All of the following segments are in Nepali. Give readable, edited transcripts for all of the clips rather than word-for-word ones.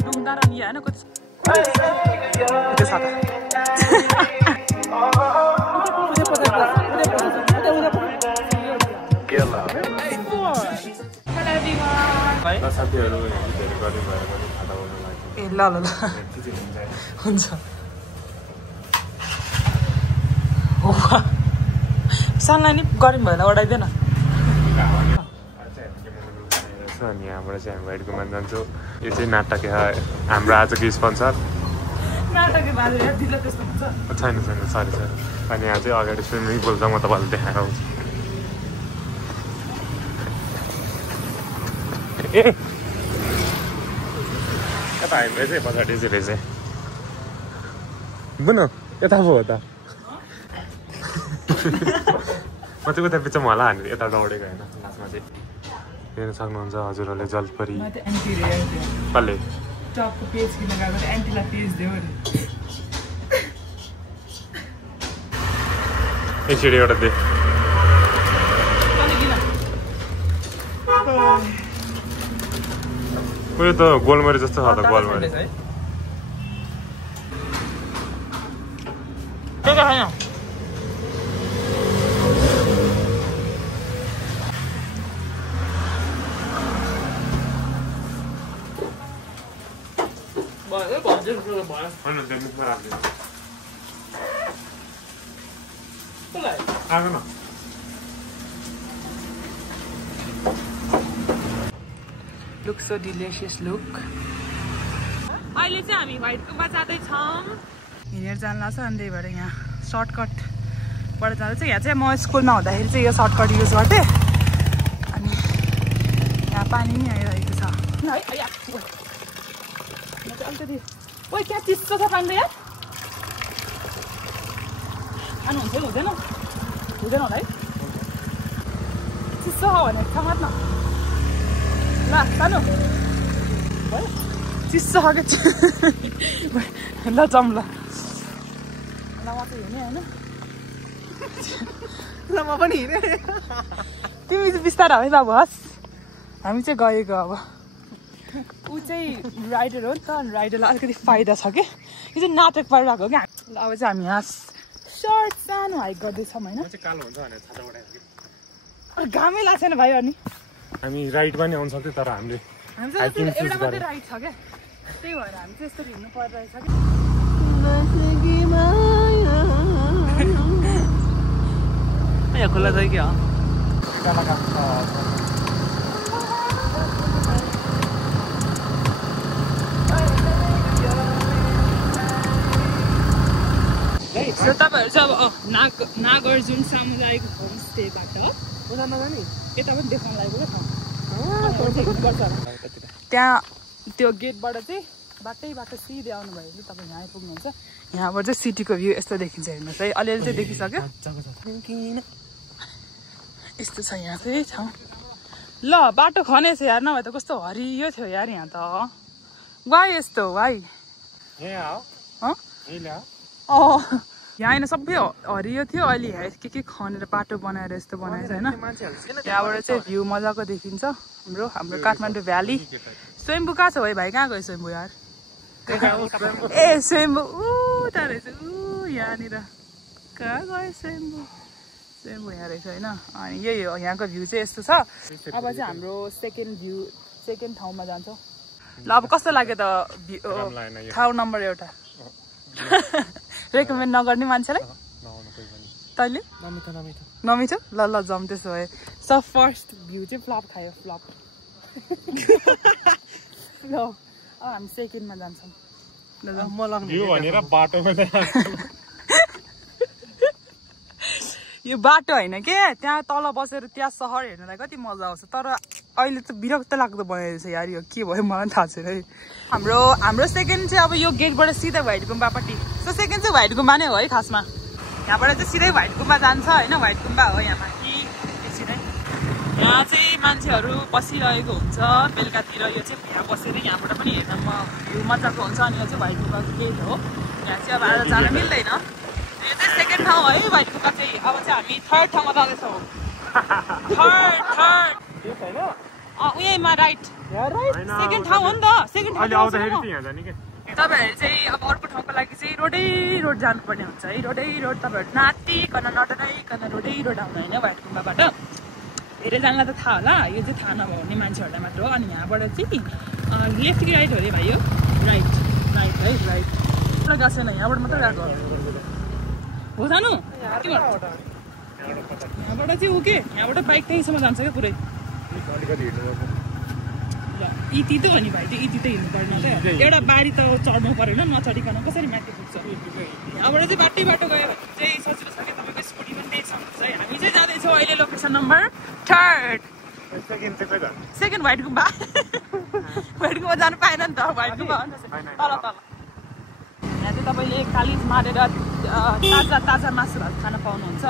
Dundaran ya, anak itu satu. सानलाई नि गरिम भएन ओडाइदैन अनि यहाँबाट चाहिँ हामी वाइट गुम्बा जान्छौँ यो चाहिँ नाटक हाम्रो आजको स्पोन्सर छैन सरी अनि यहाँ चाहिँ अगाडि स्विमिङ पुल छ म तपाईँलाई देखाएर आउँछु ए यता हामी रहेछ पछाडि चाहिँ रहेछ बुन यता पो हो त म चाहिँ उता पछि होला हानेर यता दौडेको होइन लास्टमा चाहिँ हेर्न सक्नुहुन्छ हजुरहरूले जलपरी कसले टपको पेज किन गएको एन्टीलाई पेज दियो अरे एकचोटि एउटा दे उयो त गोलमरी जस्तो छ त गोलमरी आएको न लुक सो डिलिसियस लुक अहिले चाहिँ हामी वाइट गुम्बा जाँदैछौँ हिँडेर जानु लाग्छ अनि त्यही भएर यहाँ सर्टकटबाट जाँदैछ यहाँ चाहिँ म स्कुलमा हुँदाखेरि चाहिँ यो सर्टकट युज गर्थेँ अनि यहाँ पानी पनि आइरहेको छ अलिकति ओ क्या चिसो छ पानी त यहाँ खानुहुन्छ हुँदैन होला है चिसो हो भने मात्र न ल सानो भयो चिसो खाएको ल जाउँ ल म त हिँडेँ होइन ल म पनि हिँडेँ तिमी चाहिँ बिस्तारै है बाबु हस् हामी चाहिँ गएको अब ऊ चाहिँ राइडर हो नि त अनि राइडरलाई अलिकति फाइदा छ कि यो चाहिँ नाटक परिरहेको हो क्या ल अब चाहिँ हामी यहाँ सर्ट सानो हाइक गर्दैछौँ होइन घामै लाग्छ छैन भाइ अनि हामी राइड पनि आउनु सक्थ्यो तर हामीले एउटा मात्रै राइड छ क्या त्यही भएर हामी चाहिँ यस्तो हिँड्नु परिरहेछ कि खुल्ला छ क्या तपाईँहरू चाहिँ अब नागार्जुन सामुदायिक होमस्टेबाट यता पनि देखाउन लागेको क्या त्यहाँ त्यो गेटबाट चाहिँ बाटो सिधै आउनुभयो भने तपाईँ यहाँ आइपुग्नुहुन्छ यहाँबाट चाहिँ सिटीको भ्यू यस्तो देखिन्छ हेर्नुहोस् है अलिअलि चाहिँ देखिसक्यो यस्तो छ यहाँ चाहिँ ठाउँ ल बाटो खनेछ यार नभए त कस्तो हरियो थियो यार यहाँ त वाइ यस्तो वाइ यहाँ होइन सबै हरियो थियो अहिले यहाँ के खनेर बाटो बनाएर यस्तो बनाएछ होइन यहाँबाट चाहिँ भ्यू मजाको देखिन्छ हाम्रो काठमाडौँ भ्याली स्वयम्भू कहाँ छ भाइ कहाँ गयो स्वयम्भू यार ए स्वयम्भू उता रहेछ यहाँनिर कहाँ गयो स्वयम्भू यहाँ रहेछ होइन अनि यही हो यहाँको भ्यू चाहिँ यस्तो छ अब चाहिँ हाम्रो सेकेन्ड ठाउँमा जान्छौँ ल अब कस्तो लाग्यो त ठाउँ नम्बर एउटा रेकमेन्ड नगर्ने मान्छेलाई तैँले नमिठो ल जाउँ त्यसो भए फर्स्ट भ्यू चाहिँ फ्लप खायो फ्लप ल अब हामी सेकेन्डमा जान्छौँ यो बाटो होइन के त्यहाँ तल बसेर त्यहाँ सहर हेर्नलाई कति मजा आउँछ तर अहिले त विरक्त लाग्दो बनाइरहेछ यार यो के भयो मलाई थाहा छैन है हाम्रो सेकेन्ड चाहिँ अब यो गेटबाट सिधै व्हाइट गुम्बापट्टि सो सेकेन्ड चाहिँ व्हाइट गुम्बा नै हो है खासमा यहाँबाट चाहिँ सिधै व्हाइट गुम्बा जान्छ होइन व्हाइट गुम्बा हो यहाँ माथि एकछिनै यहाँ चाहिँ मान्छेहरू बसिरहेको हुन्छ बेलुकातिर यो चाहिँ यहाँ बसेर यहाँबाट पनि हेर्न भ्यू मजाको हुन्छ अनि यो चाहिँ व्हाइट गुम्बाको गेट हो यहाँ चाहिँ अब आज जान मिल्दैन यो चाहिँ सेकेन्ड ठाउँ है व्हाइट गुम्बा चाहिँ अब चाहिँ हामी थर्ड ठाउँमा जाँदैछौँ थर्ड उयैमा राइट सेकेन्ड ठाउँ हो नि त सेकेन्ड ठाउँ तपाईँहरू चाहिँ अब अर्को ठाउँको लागि चाहिँ रोड जानुपर्ने हुन्छ है रोड तपाईँहरू नातिकन नडराइकन रोड आउनु होइन व्हाइट गुम्बाबाट धेरैजनालाई त थाहा होला यो चाहिँ थाहा नभउने मान्छेहरूलाई मात्र हो अनि यहाँबाट चाहिँ लेफ्ट कि राइट हो अरे भाइ यो राइट है राइट पुरा गएको छैन यहाँबाट मात्रै गएको हो जानु यहाँबाट चाहिँ ऊ के यहाँबाट बाइक त्यहीँसम्म जान्छ क्या पुरै इति त हो नि भाइ त्यो इति त हिँड्नु पर्दैन क्या एउटा बारी त चढ्नु परेन नचढिकन कसरी माथि पुग्छ यहाँबाट चाहिँ बाटो गयो भने चाहिँ सजिलो छ क्या तपाईँको स्कुटी पनि त्यही सक्नुहुन्छ है हामी चाहिँ जाँदैछौँ अहिले लोकेसन नम्बर 3 सेकेन्ड व्हाइट गुम्बा जानु पाएन नि त व्हाइट गुम्बा तल यहाँ चाहिँ तपाईँले कालिज मारेर ताजा मासु भात खान पाउनुहुन्छ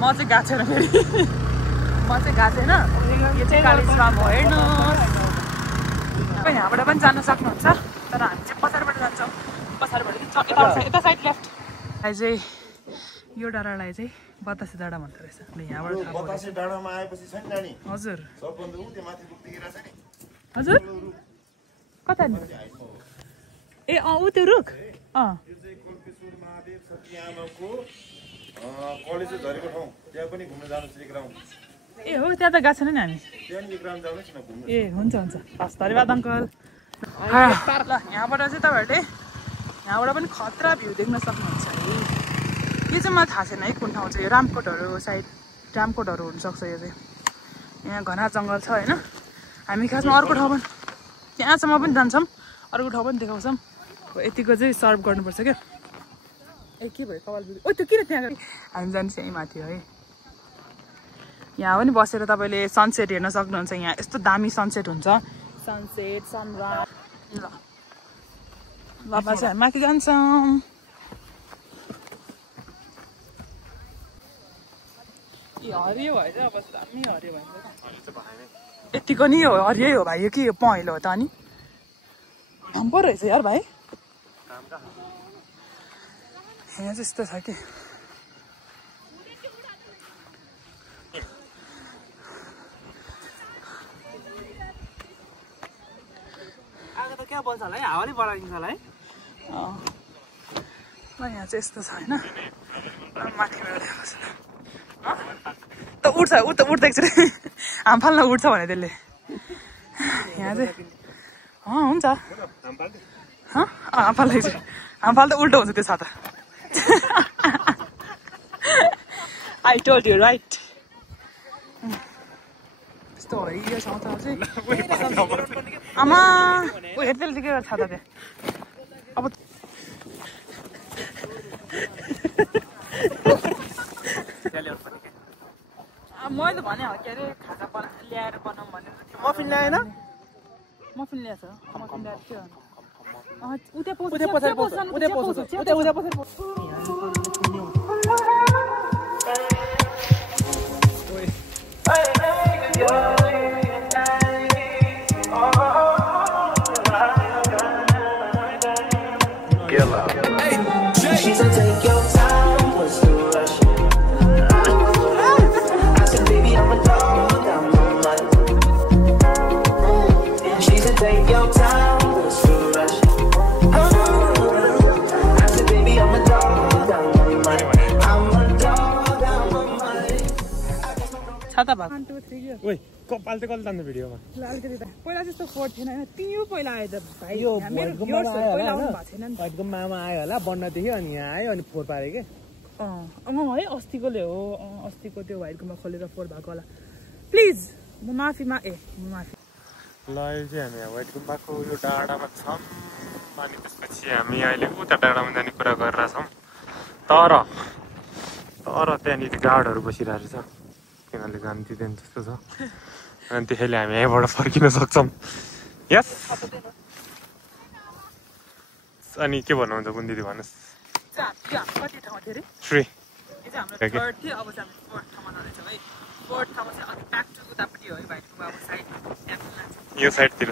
म चाहिँ गएको छैन फेरि म चाहिँ गएको छैन यो चाहिँ कालिज फार्म हो हेर्नुहोस् तपाईँ यहाँबाट पनि जान सक्नुहुन्छ तर हामी चाहिँ पछाडिबाट जान्छौँ पछाडिबाट यता साइड लेफ्ट चाहिँ यो डाँडालाई चाहिँ बतासे डाँडा भन्दो रहेछ यहाँबाट बतासे डाँडामा आएपछि छ नि नानी हजुर सबभन्दा उ त्यो माथि पुग्दिरा छ नि हजुर कता नि ए ऊ त्यो रुख यो चाहिँ कोलपेश्वर महादेव सतीआमाको कलेज झरेको ठाउँ त्यहाँ पनि घुम्न जानुहोस् एक राउन्ड ए हो त्यहाँ त गएको छैन नि हामी त्यहाँ नि एक राउन्ड जानुहोस् न घुम्नु ए हुन्छ हस् धन्यवाद अङ्कल ल यहाँबाट चाहिँ तपाईँहरूले यहाँबाट पनि खतरा भ्यू देख्न सक्नुहुन्छ है यो चाहिँ मलाई थाहा छैन है कुन ठाउँ चाहिँ यो रामकोटहरू साइड रामकोटहरू हुनसक्छ यो चाहिँ यहाँ घना जङ्गल छ होइन हामी खासमा अर्को ठाउँ पनि त्यहाँसम्म पनि जान्छौँ अर्को ठाउँ पनि देखाउँछौँ यतिको चाहिँ सर्भ गर्नुपर्छ क्या ए के भयो कपाल ओ त्यो किन त्यहाँ हामी जान्छ यहीँ माथि है यहाँ पनि बसेर तपाईँले सनसेट हेर्न सक्नुहुन्छ यहाँ यस्तो दामी सनसेट हुन्छ सनसेट सनराइज ल बाबा चाहिँ हामी माथि जान्छौँ हरियो भयो चाहिँ अब दामी हरियो भयो यतिको नि हो हरियै हो भाइ यो के पहेँलो हो त अनि पो रहेछ यार भाइ यहाँ चाहिँ यस्तो छ कि क्या बोल्छ होला है हावाले बढाइदिन्छ होला है यहाँ चाहिँ यस्तो छ होइन माथिबाट त उठ्छ ऊ त उठ्दैछ हाम फाल्न उठ्छ भने त्यसले यहाँ चाहिँ हुन्छ हाम फाल्दैछ हाम फाल त उल्टो हुन्छ त्यो छाता आई टोल्ड यु राइट यस्तो हरियो छ चाहिँ आमा ऊ हेर्दै के छाता त्यहाँ अब मैले भने हो के अरे खाजा ल्याएर बनाऊँ भनेर मफिन ल्याएन मफिन ल्याएछ मफिन ल्याएर के छाता भएको ओइ कपाल त कहिले तान्नु भिडियोमा पहिला त्यस्तो फोर्ट थिएन होइन तिम्रो पहिला आयो त भाइ यो व्हाइट गुम्बामा आयो होला बन्नदेखि अनि यहाँ आयो अनि फोहोर पारे के है अस्तिकोले हो अस्तिको त्यो व्हाइट गुम्बा खोलेर फोहोर भएको होला प्लिज म माफी माफी ल यो चाहिँ हामी व्हाइट गुम्बाको यो डाँडामा छौँ अनि त्यसपछि हामी अहिले उता डाँडामा जाने कुरा गरेर छौँ तर त्यहाँनिर गार्डहरू बसिरहेको छ किनभने जानु दिँदैन जस्तो छ अनि त्यसैले हामी यहीँबाट फर्किन सक्छौँ यस अनि के भन्नुहुन्छ कुन दिदी भन्नुहोस् 3 यो साइडतिर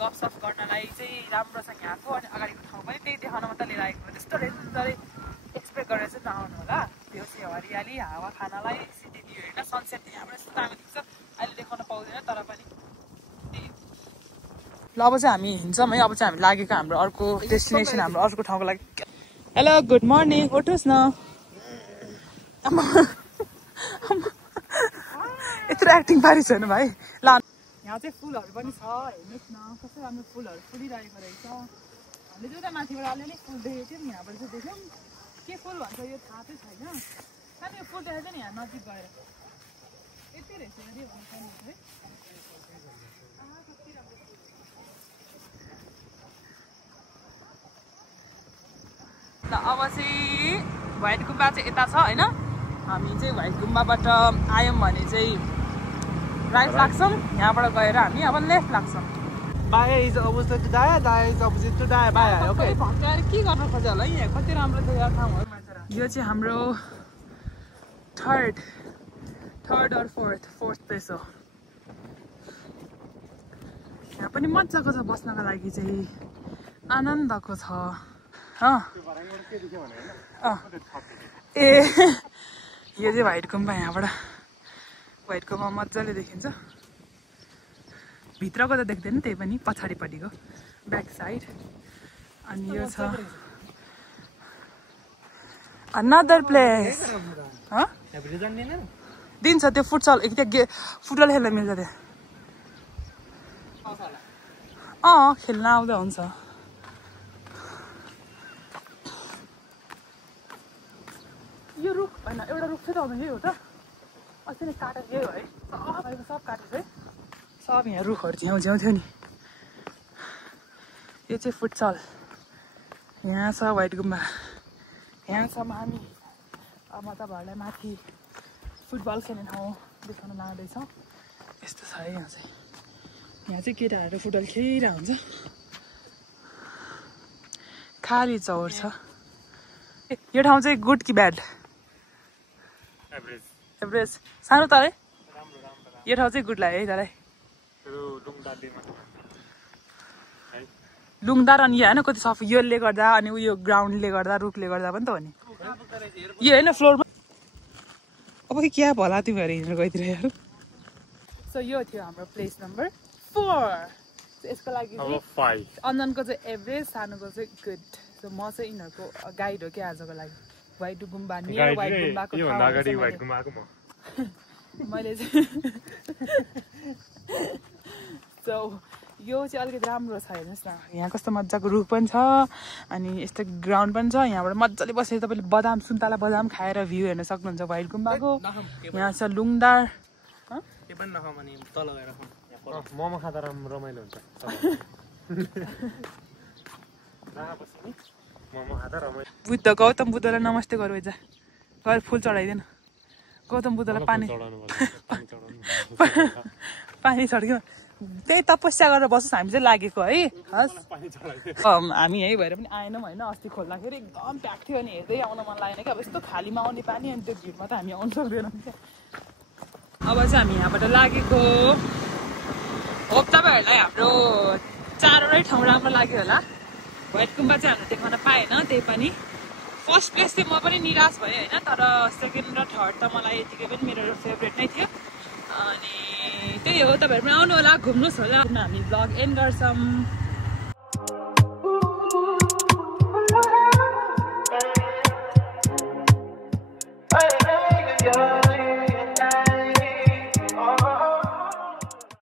गफसफ गर्नलाई चाहिँ राम्रो छ यहाँको मजाले लागेको त्यस्तो रहेछ तर एक्सपेक्ट गरेर चाहिँ नआउनु होला त्यो चाहिँ हरियाली हावा खानालाई सिटी भ्यू होइन सनसेट यहाँबाट यस्तो दामी देख्छ अहिले देखाउन पाउँदैन तर पनि ल अब चाहिँ हामी हिँड्छौँ है अब चाहिँ हामी लागेको हाम्रो अर्को डेस्टिनेसन हाम्रो अर्को ठाउँको लागि हेलो गुड मर्निङ उठोस् न यत्रो एक्टिङ पारी छैन भाइ ल यहाँ चाहिँ फुलहरू पनि छ हेर्नुहोस् न कस्तो राम्रो फुलहरू फुलिरहेको रहेछ हामीले चाहिँ उता माथिबाट अलिअलि फुल देखेको थियौँ यहाँबाट चाहिँ देख्यौँ के फुल भन्छ यो थाहा चाहिँ छैन कहाँ यो फुल देखेको छ नि यहाँ नजिक गएर यति रहेछ अरे भन्नु है ल अब चाहिँ व्हाइट गुम्बा चाहिँ यता छ होइन हामी चाहिँ व्हाइट गुम्बाबाट आयौँ भने चाहिँ राइट लाग्छौँ यहाँबाट गएर हामी अब लेफ्ट लाग्छौँ बाया इज अपोजिट टु दाया दाया इज अपोजिट टु दाया बाया ओके भक्तले के गर्न खोज्छ होला यहाँ कति राम्रो थियो ठाउँ हो यो चाहिँ हाम्रो थर्ड अर फोर्थ प्लेस हो यहाँ पनि मजाको छ बस्नको लागि चाहिँ आनन्दको छ ए यो चाहिँ व्हाइट गुम्बा यहाँबाट व्हाइट गुम्बा मजाले देखिन्छ भित्रको त देख्दैन त्यही पनि पछाडिपट्टिको ब्याक साइड अनि यो छ अनदर प्लेस दिन्छ त्यो फुटसल फुटबल खेल्न मिल्छ त्यहाँ खेल्न आउँदा हुन्छ यो रुख होइन एउटा रुख चाहिँ आउँदैन यही हो त अस्ति नै काटेको यही हो है सब काटेको है सब यहाँ रुखहरू झ्याउ थियो नि यो चाहिँ फुटसल यहाँ छ व्हाइट गुम्बा यहाँसम्म हामी अब म तपाईँहरूलाई माथि फुटबल खेल्ने ठाउँ देखाउन लाँदैछौँ यस्तो छ है यहाँ चाहिँ केटाहरू फुटबल खेलिरहेको हुन्छ खाली चौर छ यो ठाउँ चाहिँ गुड कि ब्याड एभरेज सानो तरै यो ठाउँ चाहिँ गुड लाग्यो है तँलाई लुङदार अनि होइन कति सफा योले गर्दा अनि उयो ग्राउन्डले गर्दा रुखले गर्दा पनि त हो नि यो होइन फ्लोरमा अब क्या भला तिमीहरू हिँडेर गइतिर यार सो यो थियो हाम्रो प्लेस नम्बर 4 यसको लागि अञ्जनको चाहिँ एभरेज सानोको चाहिँ गुड सो म चाहिँ यिनीहरूको गाइड हो क्या आजको लागि व्हाइट गुम्बा नियर व्हाइट गुम्बाको मैले चाहिँ सो यो चाहिँ अलिकति राम्रो छ हेर्नुहोस् न यहाँ कस्तो मजाको रुख पनि छ अनि यस्तो ग्राउन्ड पनि छ यहाँबाट मजाले बसेर तपाईँले बदाम सुन्तला बदाम खाएर भ्यू हेर्न सक्नुहुन्छ व्हाइट गुम्बाको यहाँ छ लुङदार मोमो खाँदा रमाइलो हुन्छ बुद्ध गौतम बुद्धलाई नमस्ते गरौँ जा गएर फुल चढाइदिएन गौतम बुद्धलाई पानी छड्क्यो त्यही तपस्या गरेर बस्छौँ हामी चाहिँ लागेको है हामी यही भएर पनि आएनौँ होइन अस्ति खोल्दाखेरि एकदम प्याक थियो अनि हेर्दै आउन मन लागेन क्या अब यस्तो खालीमा आउने पानी अनि त्यो भिडमा त हामी आउनु सक्दैनौँ क्या अब चाहिँ हामी यहाँबाट लागेको होप तपाईँहरूलाई हाम्रो चारवटै ठाउँ राम्रो लाग्यो होला व्हाइट गुम्बा चाहिँ हामीले देखाउन पाएन त्यही पनि फर्स्ट प्लेस चाहिँ म पनि निराश भएँ होइन तर सेकेन्ड र थर्ड त मलाई यतिकै पनि मेरो फेभरेट नै थियो अनि त्यही हो तपाईँहरू पनि आउनु होला घुम्नुहोस् होला हामी भ्लग एन्ड गर्छौँ